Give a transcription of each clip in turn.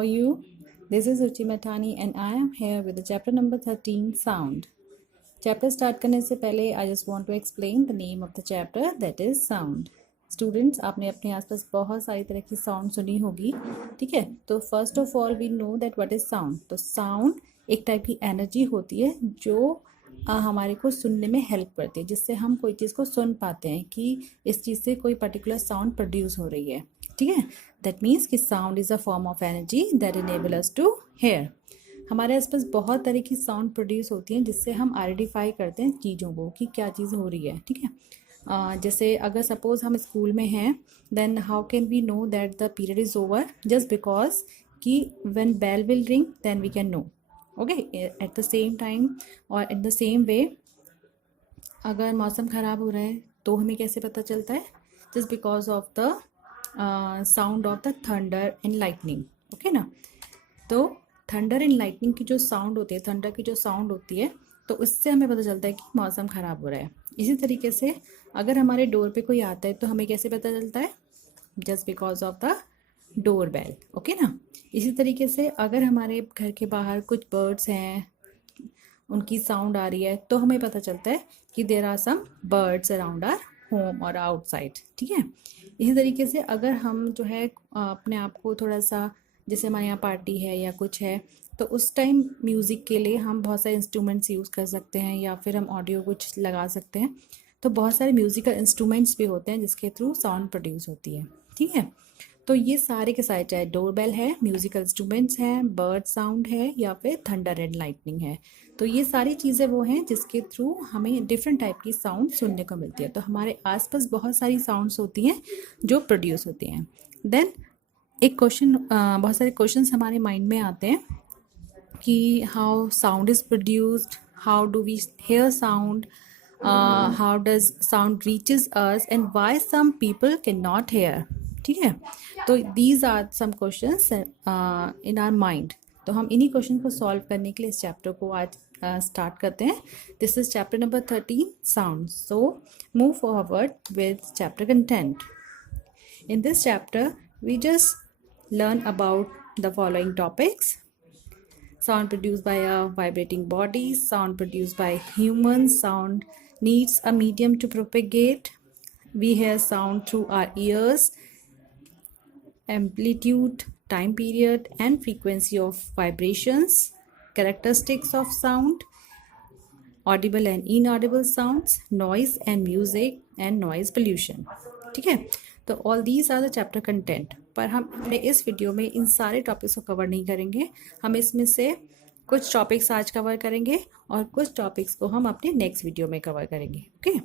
are you? This is Ruchi Mathani and I am here with the chapter number 13, Sound. Chapter start करने से पहले I just want to explain the name of the chapter, that is sound. Students, आपने अपने आसपास बहुत सारी तरह की साउंड सुनी होगी, ठीक है? तो first of all we know that what is sound. तो साउंड एक टाइप की एनर्जी होती है जो हमारे को सुनने में हेल्प करती है, जिससे हम कोई चीज़ को सुन पाते हैं कि इस चीज़ से कोई पर्टिकुलर साउंड प्रोड्यूस हो रही है, ठीक है? दैट मीन्स कि sound is a form of energy that enable us to hear. हमारे आसपास बहुत तरह की साउंड प्रोड्यूस होती हैं जिससे हम आइडेंटिफाई करते हैं चीज़ों को कि क्या चीज़ हो रही है, ठीक है? जैसे अगर सपोज हम स्कूल में हैं, then how can we know that the period is over? Just because कि when bell will ring then we can know. Okay, at the same time और इन द सेम वे अगर मौसम ख़राब हो रहा है तो हमें कैसे पता चलता है? Just because of the sound of the thunder and lightning. Okay ना? तो थंडर एंड लाइटनिंग की जो साउंड होती है, थंडर की जो साउंड होती है, तो उससे हमें पता चलता है कि मौसम ख़राब हो रहा है. इसी तरीके से अगर हमारे डोर पे कोई आता है तो हमें कैसे पता चलता है? Just because of the door bell. Okay ना? इसी तरीके से अगर हमारे घर के बाहर कुछ बर्ड्स हैं, उनकी साउंड आ रही है, तो हमें पता चलता है कि there are some birds around our home और आउटसाइड, ठीक है? इसी तरीके से अगर हम जो है अपने आप को थोड़ा सा, जैसे हमारे यहाँ पार्टी है या कुछ है, तो उस टाइम म्यूज़िक के लिए हम बहुत सारे इंस्ट्रूमेंट्स यूज़ कर सकते हैं या फिर हम ऑडियो कुछ लगा सकते हैं. तो बहुत सारे म्यूज़िकल इंस्ट्रूमेंट्स भी होते हैं जिसके थ्रू साउंड प्रोड्यूस होती है, ठीक है? तो ये सारे के सारे, चाहे डोरबेल है, म्यूज़िकल इंस्ट्रूमेंट्स हैं, बर्ड साउंड है या फिर थंडर एंड लाइटनिंग है, तो ये सारी चीज़ें वो हैं जिसके थ्रू हमें डिफरेंट टाइप की साउंड सुनने को मिलती है. तो हमारे आसपास बहुत सारी साउंड्स होती हैं जो प्रोड्यूस होती हैं. देन एक क्वेश्चन, बहुत सारे क्वेश्चंस हमारे माइंड में आते हैं कि how sound is produced, how do we hear sound, how does sound reaches us and why some people can not hear, ठीक है? तो these are some questions in our mind. तो हम इन्हीं क्वेश्चन को सॉल्व करने के लिए इस चैप्टर को आज स्टार्ट करते हैं. This is chapter number 13, sound. So move forward with chapter content. In this chapter, we just learn about the following topics: sound produced by a vibrating body, sound produced by humans, sound needs a medium to propagate, we hear sound through our ears, amplitude, time period, and frequency of vibrations, characteristics of sound, audible and inaudible sounds, noise and music, and noise pollution. ठीक है? तो all these are the chapter content. पर हम अपने इस video में इन सारे topics को कवर नहीं करेंगे. हम इसमें से कुछ टॉपिक्स आज कवर करेंगे और कुछ टॉपिक्स को हम अपने नेक्स्ट वीडियो में कवर करेंगे. Okay,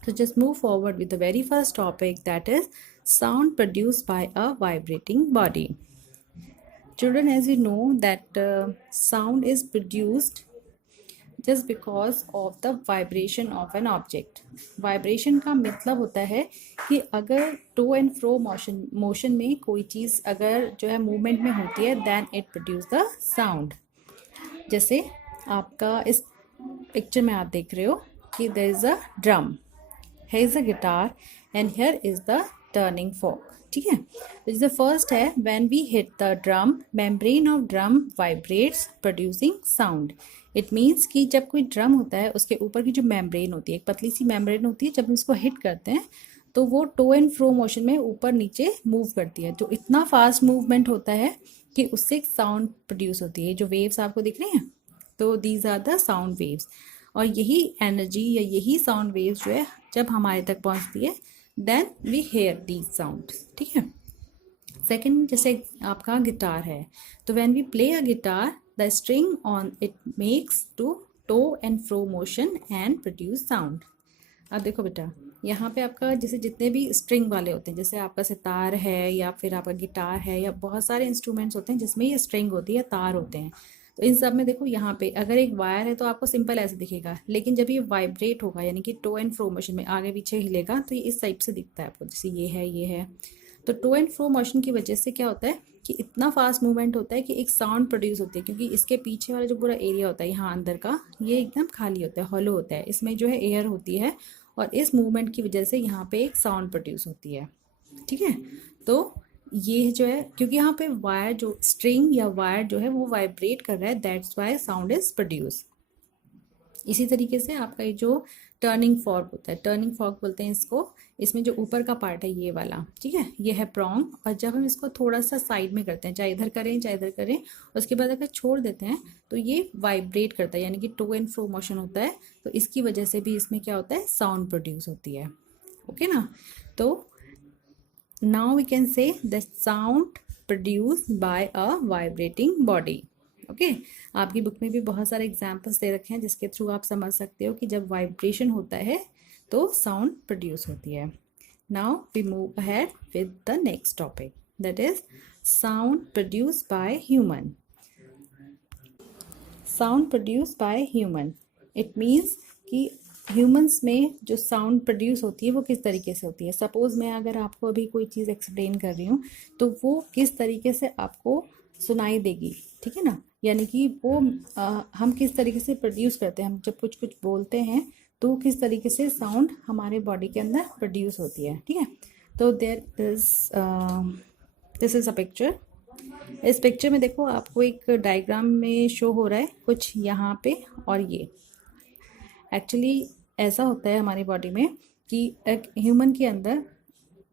so just move forward with the very first topic, that is sound produced by a vibrating body. Children, as you know that sound is produced just because of the vibration of an object. Vibration का मतलब होता है कि अगर to and fro motion में कोई चीज़ अगर जो है मूवमेंट में होती है, then it produce the sound. जैसे आपका इस पिक्चर में आप देख रहे हो कि there is a drum, here is a guitar and here is the turning fork, ठीक है? This is the first है, when we hit the drum, membrane of drum vibrates producing sound. It means कि जब कोई drum होता है उसके ऊपर की जो मेम्ब्रेन होती है, एक पतली सी मेम्ब्रेन होती है, जब हम इसको हिट करते हैं तो वो टू एंड फ्रो मोशन में ऊपर नीचे मूव करती है. जो इतना फास्ट मूवमेंट होता है कि उससे एक साउंड प्रोड्यूस होती है. जो वेव्स आपको दिख रही हैं, तो these are the sound waves. और यही एनर्जी या यही साउंड वेव्स जो है जब हमारे तक पहुंचती है, then we hear these sound, ठीक है? सेकेंड, जैसे आपका गिटार है, तो when we play a guitar, the string on it makes to to and fro motion and produce sound. अब देखो बेटा, यहाँ पे आपका जैसे जितने भी स्ट्रिंग वाले होते हैं, जैसे आपका सितार है या फिर आपका गिटार है या बहुत सारे इंस्ट्रूमेंट्स होते हैं जिसमें ये स्ट्रिंग होती है, तार होते हैं. तो इन सब में देखो, यहाँ पे अगर एक वायर है तो आपको सिंपल ऐसे दिखेगा, लेकिन जब ये वाइब्रेट होगा यानी कि टो एंड फ्रो मोशन में आगे पीछे हिलेगा तो ये इस टाइप से दिखता है आपको, जैसे ये है, ये है. तो टो एंड फ्रो मोशन की वजह से क्या होता है कि इतना फास्ट मूवमेंट होता है कि एक साउंड प्रोड्यूस होती है, क्योंकि इसके पीछे वाला जो पूरा एरिया होता है यहाँ अंदर का, ये एकदम खाली होता है, हॉलो होता है. इसमें जो है एयर होती है और इस मूवमेंट की वजह से यहाँ पे एक साउंड प्रोड्यूस होती है, ठीक है? तो ये जो है, क्योंकि यहाँ पे वायर जो स्ट्रिंग या वायर जो है वो वाइब्रेट कर रहा है, that's why sound is produce. इसी तरीके से आपका ये जो टर्निंग फॉर्क होता है, टर्निंग फॉर्क बोलते हैं इसको, इसमें जो ऊपर का पार्ट है ये वाला, ठीक है, ये है प्रॉन्ग, और जब हम इसको थोड़ा सा साइड में करते हैं, चाहे इधर करें चाहे इधर करें, उसके बाद अगर छोड़ देते हैं तो ये वाइब्रेट करता है, यानी कि टू एंड फ्रो मोशन होता है, तो इसकी वजह से भी इसमें क्या होता है, साउंड प्रोड्यूस होती है। ओके ना, तो now we can say the sound produce by a vibrating body. Okay, आपकी बुक में भी बहुत सारे एग्जाम्पल्स दे रखे हैं जिसके थ्रू आप समझ सकते हो कि जब वाइब्रेशन होता है तो साउंड प्रोड्यूस होती है। Now we move ahead with the next topic, that is sound produce by human. Sound produce by human, it means कि ह्यूमंस में जो साउंड प्रोड्यूस होती है वो किस तरीके से होती है। सपोज मैं अगर आपको अभी कोई चीज़ एक्सप्लेन कर रही हूँ तो वो किस तरीके से आपको सुनाई देगी, ठीक है ना, यानी कि वो हम किस तरीके से प्रोड्यूस करते हैं, हम जब कुछ कुछ बोलते हैं तो किस तरीके से साउंड हमारे बॉडी के अंदर प्रोड्यूस होती है, ठीक है। तो दिस इज़ अ पिक्चर। इस पिक्चर में देखो आपको एक डायग्राम में शो हो रहा है कुछ यहाँ पे, और ये एक्चुअली ऐसा होता है हमारी बॉडी में कि एक ह्यूमन के अंदर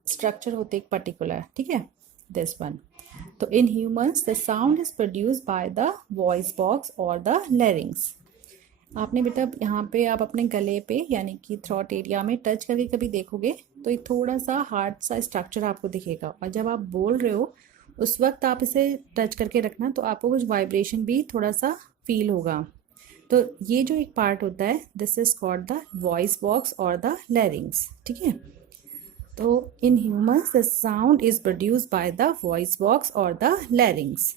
स्ट्रक्चर होते हैं एक पर्टिकुलर, ठीक है, दिस वन। तो in humans the sound is produce by the voice box और द लैरिंग्स। आपने बेटा यहाँ पे आप अपने गले पे यानी कि थ्रॉट एरिया में टच करके कभी देखोगे तो ये थोड़ा सा हार्ड सा स्ट्रक्चर आपको दिखेगा, और जब आप बोल रहे हो उस वक्त आप इसे टच करके रखना तो आपको कुछ वाइब्रेशन भी थोड़ा सा फील होगा। तो ये जो एक पार्ट होता है this is called the voice box और द लैरिंग्स, ठीक है। तो in humans the sound is produced by the voice box और the larynx.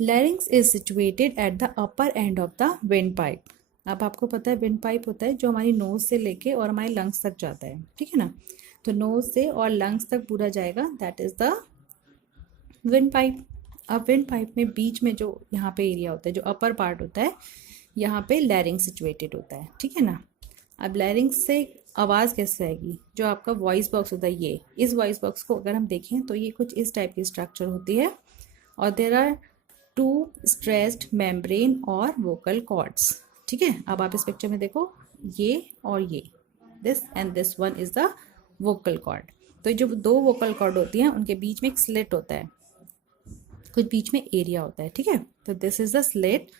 Larynx is situated at the upper end of the windpipe. अब आपको पता है wind pipe होता है जो हमारी नोज से लेके और हमारे लंग्स तक जाता है, ठीक है ना। तो नोज से और लंग्स तक पूरा जाएगा, that is the windpipe. अब विंड पाइप में बीच में जो यहाँ पे एरिया होता है, जो अपर पार्ट होता है, यहाँ पे लैरिंग्स सिचुएटेड होता है, ठीक है ना। अब लैरिंग्स से आवाज़ कैसे आएगी, जो आपका वॉइस बॉक्स होता है, ये इस वॉइस बॉक्स को अगर हम देखें तो ये कुछ इस टाइप की स्ट्रक्चर होती है, और there are two stressed membrane और वोकल कॉर्ड्स, ठीक है। अब आप इस पिक्चर में देखो ये और ये, this and this one is the vocal cord. तो जो दो वोकल कॉर्ड होती हैं उनके बीच में एक स्लिट होता है, कुछ बीच में एरिया होता है, ठीक है। तो दिस इज द स्लिट,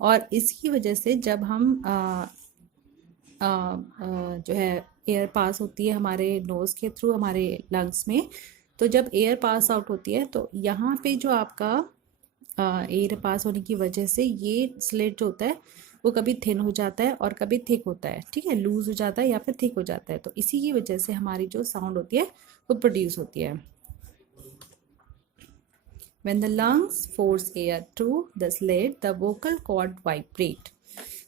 और इसकी वजह से जब हम जो है एयर पास होती है हमारे नोज़ के थ्रू हमारे लंग्स में, तो जब एयर पास आउट होती है तो यहाँ पे जो आपका एयर पास होने की वजह से ये स्लिट जो होता है वो कभी थिन हो जाता है और कभी थिक होता है, ठीक है, लूज हो जाता है या फिर थिक हो जाता है। तो इसी की वजह से हमारी जो साउंड होती है वो प्रोड्यूस होती है। When the lungs force air through the slit, the vocal cord vibrate.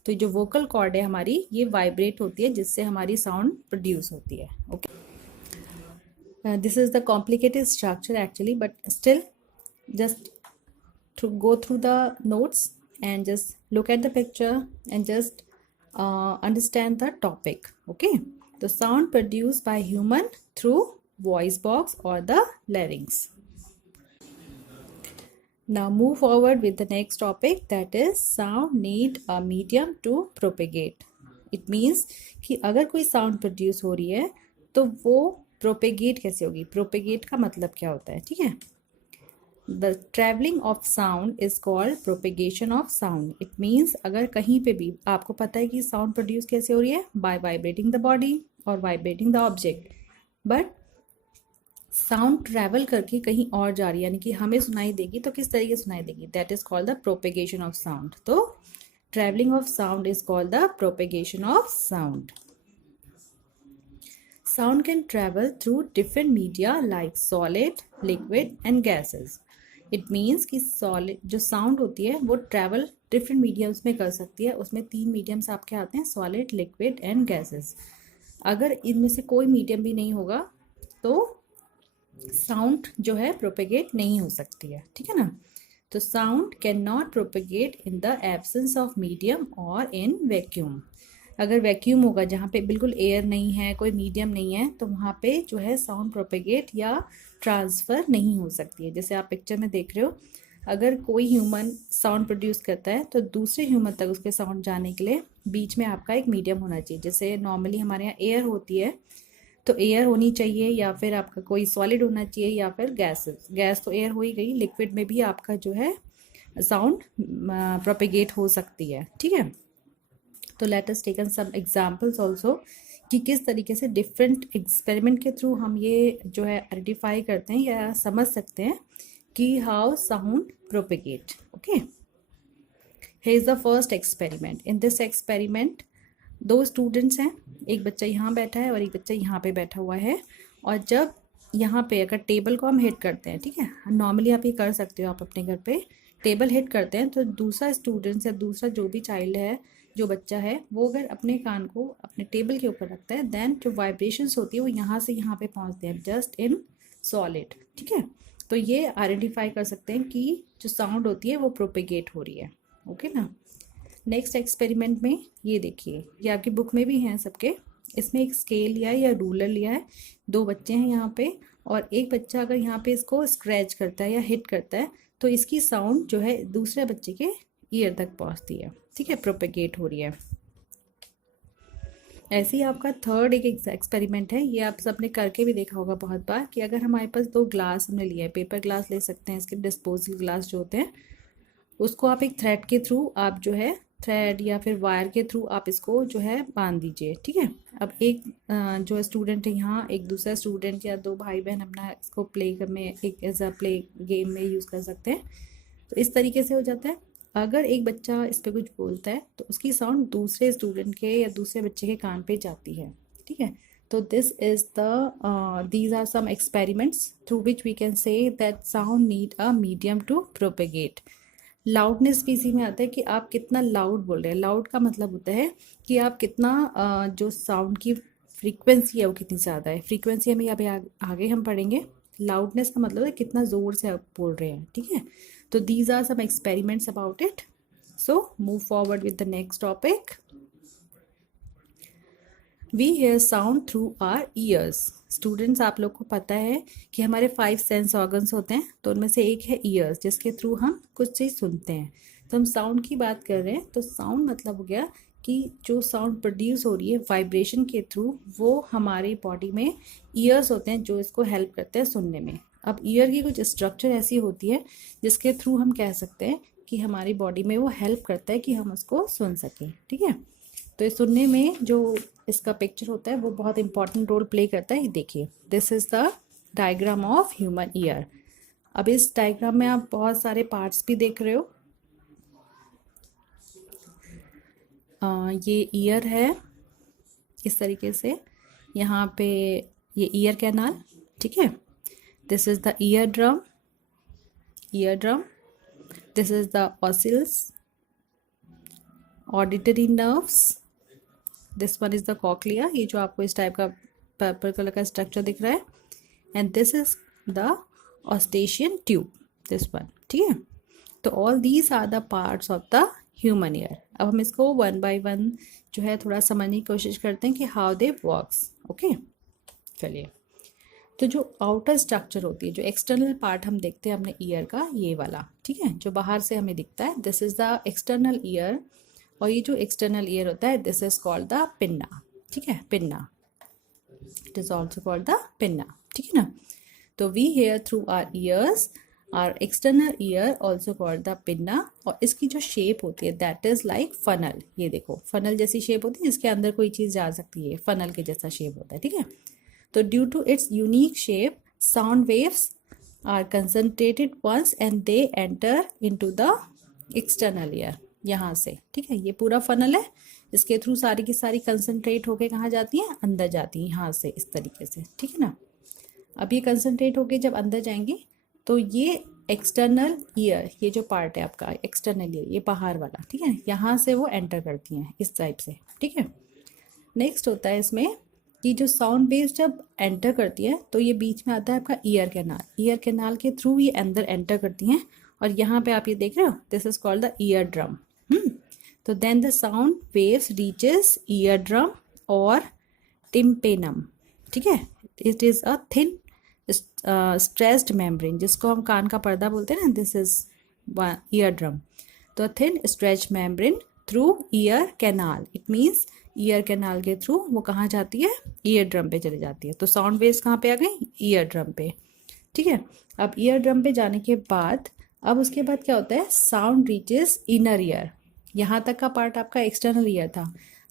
तो जो vocal cord है हमारी ये वाइब्रेट होती है जिससे हमारी साउंड प्रोड्यूस होती है। Okay, this is the complicated structure actually, but still just to go through the notes and just look at the picture and just understand the topic. Okay, the sound produced by human through voice box or the larynx. Now move forward with the next topic, that is sound need a medium to propagate. It means कि अगर कोई sound produce हो रही है तो वो propagate कैसे होगी। propagate का मतलब क्या होता है, ठीक है। The traveling of sound is called propagation of sound. It means अगर कहीं पे भी आपको पता है कि sound produce कैसे हो रही है, by vibrating the body और vibrating the object, but sound travel करके कहीं और जा रही है, यानी कि हमें सुनाई देगी तो किस तरीके से सुनाई देगी, that is called the propagation of sound. तो travelling of sound is called the propagation of sound. Sound can travel through different media like solid, liquid and gases. It means कि सॉलिड जो साउंड होती है वो travel different mediums में कर सकती है। उसमें 3 मीडियम्स आपके आते हैं, सॉलिड, लिक्विड एंड गैसेस। अगर इनमें से कोई मीडियम भी नहीं होगा तो साउंड जो है प्रोपेगेट नहीं हो सकती है, ठीक है ना। तो sound can not propagate in the absence of medium और इन वैक्यूम। अगर वैक्यूम होगा जहाँ पे बिल्कुल एयर नहीं है, कोई मीडियम नहीं है, तो वहाँ पे जो है साउंड प्रोपेगेट या ट्रांसफ़र नहीं हो सकती है। जैसे आप पिक्चर में देख रहे हो, अगर कोई ह्यूमन साउंड प्रोड्यूस करता है तो दूसरे ह्यूमन तक उसके साउंड जाने के लिए बीच में आपका एक मीडियम होना चाहिए। जैसे नॉर्मली हमारे यहाँ एयर होती है, तो एयर होनी चाहिए, या फिर आपका कोई सॉलिड होना चाहिए, या फिर गैस तो एयर हो ही गई, लिक्विड में भी आपका जो है साउंड प्रोपेगेट हो सकती है। ठीक है, तो let us taken some examples also कि किस तरीके से डिफरेंट एक्सपेरिमेंट के थ्रू हम ये जो है आइडेंटिफाई करते हैं या समझ सकते हैं कि how sound propagate. Okay, here is the first experiment. In this experiment दो स्टूडेंट्स हैं, एक बच्चा यहाँ बैठा है और एक बच्चा यहाँ पे बैठा हुआ है। और जब यहाँ पे अगर टेबल को हम हिट करते हैं, ठीक है, नॉर्मली आप ये कर सकते हो, आप अपने घर पे टेबल हिट करते हैं तो दूसरा स्टूडेंट या दूसरा जो भी चाइल्ड है, जो बच्चा है, वो अगर अपने कान को अपने टेबल के ऊपर रखता है, देन जो वाइब्रेशंस होती है वो यहाँ से यहाँ पे पहुँचते हैं जस्ट इन सॉलिड। ठीक है, तो ये आइडेंटिफाई कर सकते हैं कि जो साउंड होती है वो प्रोपेगेट हो रही है। ओके ना। नेक्स्ट एक्सपेरिमेंट में ये देखिए, ये आपकी बुक में भी हैं सबके, इसमें एक स्केल लिया है या रूलर लिया है, दो बच्चे हैं यहाँ पे, और एक बच्चा अगर यहाँ पे इसको स्क्रैच करता है या हिट करता है तो इसकी साउंड जो है दूसरे बच्चे के ईयर तक पहुँचती है। ठीक है, प्रोपेगेट हो रही है। ऐसे ही आपका थर्ड एक एक्सपेरिमेंट है, ये आप सबने करके भी देखा होगा बहुत बार, कि अगर हमारे पास दो ग्लास हमने लिया है, पेपर ग्लास ले सकते हैं, इसके डिस्पोजल ग्लास जो होते हैं, उसको आप एक थ्रेड के थ्रू आप जो है थ्रेड या फिर वायर के थ्रू आप इसको जो है बांध दीजिए। ठीक है, अब एक जो स्टूडेंट है यहाँ, एक दूसरा स्टूडेंट या दो भाई बहन अपना इसको प्ले में एक एज अ प्ले गेम में यूज़ कर सकते हैं। तो इस तरीके से हो जाता है। अगर एक बच्चा इस पर कुछ बोलता है तो उसकी साउंड दूसरे स्टूडेंट के या दूसरे बच्चे के कान पे जाती है। ठीक है, तो these are some experiments through which we can say that sound need a medium to propagate. Loudness भी इसी में आता है कि आप कितना लाउड बोल रहे हैं। लाउड का मतलब होता है कि आप कितना जो साउंड की फ्रीक्वेंसी है वो कितनी ज़्यादा है। फ्रीक्वेंसी हमें अभी आगे हम पढ़ेंगे। लाउडनेस का मतलब है कितना ज़ोर से आप बोल रहे हैं। ठीक है, तो these are some experiments about it. So move forward with the next topic. We hear sound through our ears. Students, आप लोग को पता है कि हमारे 5 सेंस ऑर्गन्स होते हैं, तो उनमें से एक है ईयर्स, जिसके थ्रू हम कुछ चीज़ सुनते हैं। तो हम साउंड की बात कर रहे हैं, तो साउंड मतलब हो गया कि जो साउंड प्रोड्यूस हो रही है वाइब्रेशन के थ्रू, वो हमारी बॉडी में ईयर्स होते हैं जो इसको हेल्प करते हैं सुनने में। अब ईयर की कुछ स्ट्रक्चर ऐसी होती है जिसके थ्रू हम कह सकते हैं कि हमारी बॉडी में वो हेल्प करता है कि हम उसको सुन सकें। ठीक है, तो ये सुनने में जो इसका पिक्चर होता है वो बहुत इंपॉर्टेंट रोल प्ले करता है। ये देखिए, this is the diagram of human ear. अब इस डायग्राम में आप बहुत सारे पार्ट्स भी देख रहे हो। ये ईयर है इस तरीके से, यहाँ पे ये ईयर कैनाल। ठीक है, this is the ear drum, this is the ossicles, auditory nerves, this one is the cochlea, ये जो आपको इस टाइप का पर्पल कलर का स्ट्रक्चर दिख रहा है, and this is the eustachian tube, this one. ठीक है, तो all these are the parts of the human ear. अब हम इसको वन बाय वन जो है थोड़ा समझने की कोशिश करते हैं कि हाउ दे वर्क्स। ओके, चलिए, तो जो आउटर स्ट्रक्चर होती है, जो एक्सटर्नल पार्ट हम देखते हैं अपने ईयर का, ये वाला, ठीक है, जो बाहर से हमें दिखता है, this is the external ear. और ये जो एक्सटर्नल ईयर होता है, this is called the pinna. ठीक है, pinna, it is also called the pinna. ठीक है ना, तो we hear through our ears, our external ear also called the pinna. और इसकी जो शेप होती है दैट इज लाइक फनल। ये देखो, फनल जैसी शेप होती है, इसके अंदर कोई चीज़ जा सकती है, फनल के जैसा शेप होता है। ठीक है, तो due to its unique shape, sound waves are concentrated once and they enter into the external ear, यहाँ से। ठीक है, ये पूरा फनल है, इसके थ्रू सारी की सारी कंसंट्रेट होके कहाँ जाती हैं, अंदर जाती हैं, यहाँ से, इस तरीके से। ठीक है ना, अब ये कंसंट्रेट होके जब अंदर जाएंगी तो ये एक्सटर्नल ईयर, ये जो पार्ट है आपका एक्सटर्नल ईयर, ये बाहर वाला, ठीक है, यहाँ से वो एंटर करती हैं इस टाइप से। ठीक है, नेक्स्ट होता है इसमें कि जो साउंड वेव्स जब एंटर करती है तो ये बीच में आता है आपका ईयर कैनाल। ईयर कैनाल के थ्रू ये अंदर एंटर करती हैं, और यहाँ पे आप ये देख रहे हो, this is called the year drum. तो तो then the sound waves reaches ear drum और टिम्पेनम, ठीक है। It is a thin stressed membrane, जिसको हम कान का पर्दा बोलते हैं ना, दिस इज ईयर ड्रम। तो thin stretch membrane through ear canal, it means ear canal के थ्रू वो कहाँ जाती है, ईयर ड्रम पे चली जाती है। तो साउंड वेव्स कहाँ पे आ गई, ईयर ड्रम पे, ठीक है। अब ईयर ड्रम पे जाने के बाद अब उसके बाद क्या होता है, साउंड रीचेस इनर ईयर। यहाँ तक का पार्ट आपका एक्सटर्नल ईयर था।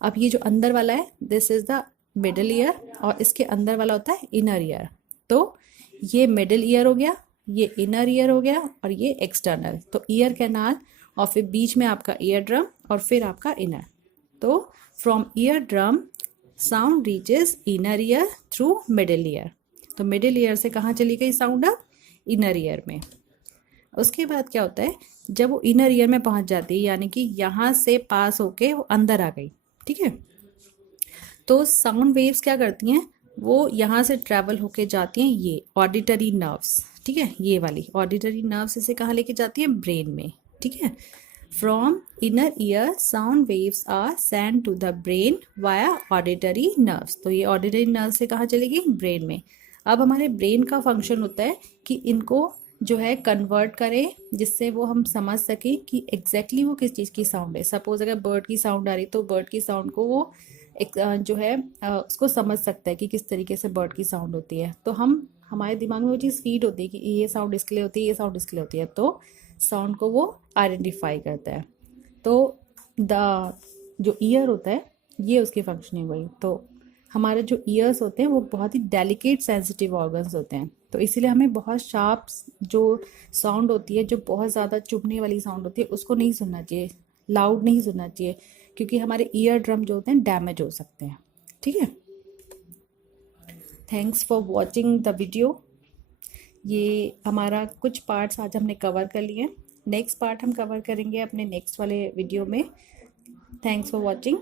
अब ये जो अंदर वाला है, this is the middle ear, और इसके अंदर वाला होता है इनर ईयर। तो ये मिडल ईयर हो गया, ये इनर ईयर हो गया, और ये एक्सटर्नल। तो ईयर कैनाल और फिर बीच में आपका ईयर ड्रम और फिर आपका इनर। तो from ear drum sound reaches inner ear through middle ear. तो मिडिल ईयर से कहाँ चली गई साउंड, अब इनर ईयर में। उसके बाद क्या होता है, जब वो इनर ईयर में पहुंच जाती है, यानी कि यहाँ से पास होके वो अंदर आ गई, ठीक है। तो साउंड वेव्स क्या करती हैं, वो यहाँ से ट्रैवल होके जाती हैं ये ऑडिटरी नर्व्स, ठीक है। ये वाली ऑडिटरी नर्व्स इसे कहाँ लेके जाती है, ब्रेन में, ठीक है। From inner ear sound waves are send to the brain via auditory nerves. तो ये ऑडिटरी नर्व से कहाँ चलेगी, ब्रेन में। अब हमारे ब्रेन का फंक्शन होता है कि इनको जो है कन्वर्ट करें, जिससे वो हम समझ सकें कि एग्जैक्टली वो किस चीज़ की साउंड है। सपोज अगर बर्ड की साउंड आ रही तो बर्ड की साउंड को वो एक जो है उसको समझ सकता है कि किस तरीके से बर्ड की साउंड होती है। तो हम हमारे दिमाग में वो चीज़ फीड होती है कि ये साउंड इसके लिए होती है, ये साउंड इसके लिए होती है, तो साउंड को वो आइडेंटिफाई करता है। तो द जो ईयर होता है ये उसकी फंक्शनिंग हुई। तो हमारे जो ईयर्स होते हैं वो बहुत ही डेलिकेट सेंसिटिव ऑर्गन्स होते हैं, तो इसीलिए हमें बहुत शार्प जो साउंड होती है, जो बहुत ज़्यादा चुभने वाली साउंड होती है, उसको नहीं सुनना चाहिए, लाउड नहीं सुनना चाहिए, क्योंकि हमारे ईयर ड्रम जो होते हैं डैमेज हो सकते हैं, ठीक है। Thanks for watching the video. ये हमारा कुछ पार्ट्स आज हमने कवर कर लिए हैं। नेक्स्ट पार्ट हम कवर करेंगे अपने नेक्स्ट वाले वीडियो में। Thanks for watching.